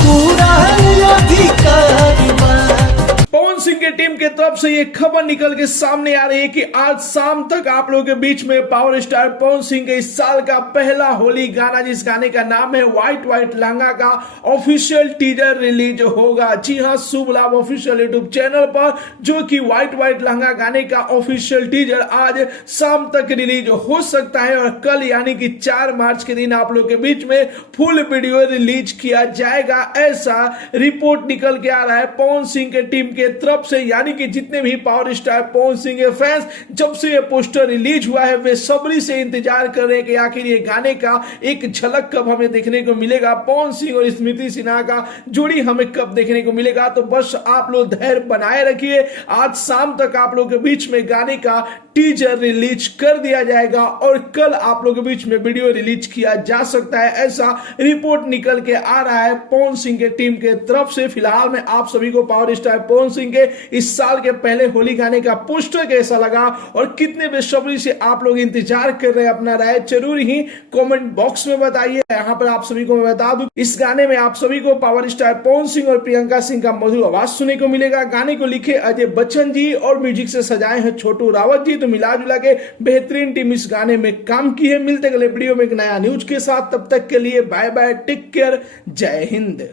पूरा अधिकार बा। पवन सिंह की टीम की तरफ से ये खबर निकल के सामने आ रही है कि आज शाम तक आप लोगों के बीच में पावर स्टार पवन सिंह के इस साल का पहला होली गाना, जिस गाने का नाम है व्हाइट व्हाइट लहंगा, का ऑफिशियल टीजर रिलीज होगा। जी हां, शुभ लाभ ऑफिशियल यूट्यूब चैनल पर, जो कि व्हाइट व्हाइट लहंगा गाने का ऑफिशियल टीजर आज शाम तक रिलीज हो सकता है और कल यानी कि 4 मार्च के दिन आप लोग के बीच में फुल वीडियो रिलीज किया जाएगा। ऐसा रिपोर्ट निकल के आ रहा है पवन सिंह के टीम के तरफ से, यानी कि जितने भी पावर स्टार पवन सिंह के फैंस जब से ये पोस्टर रिलीज हुआ है वे सबरी से इंतजार कर रहे हैं कि आखिर ये गाने का एक झलक कब हमें देखने को मिलेगा, पवन सिंह और स्मृति सिन्हा का जोड़ी हमें कब देखने को मिलेगा। तो बस आप लोग धैर्य बनाए रखिए, आज शाम तक आप लोगों के बीच में गाने का टीजर रिलीज कर दिया जाएगा और कल आप लोगों के बीच में वीडियो रिलीज किया जा सकता है। ऐसा रिपोर्ट निकल के आ रहा है पवन सिंह के टीम के तरफ से। फिलहाल में आप सभी को पावर स्टार पवन सिंह के इस साल के पहले होली गाने का पोस्टर कैसा लगा और कितने बेसब्री से आप लोग इंतजार कर रहे हैं, अपना राय जरूर ही कमेंट बॉक्स में बताइए। यहाँ पर आप सभी को मैं बता दूं, इस गाने में आप सभी को पावर स्टार पवन सिंह और प्रियंका सिंह का मधुर आवाज सुनने को मिलेगा। गाने को लिखे अजय बच्चन जी और म्यूजिक से सजाए हैं छोटू रावत जी। तो मिला जुला के बेहतरीन टीम इस गाने में काम की है। मिलते अगले वीडियो में एक नया न्यूज के साथ, तब तक के लिए बाय बाय, टेक केयर, जय हिंद।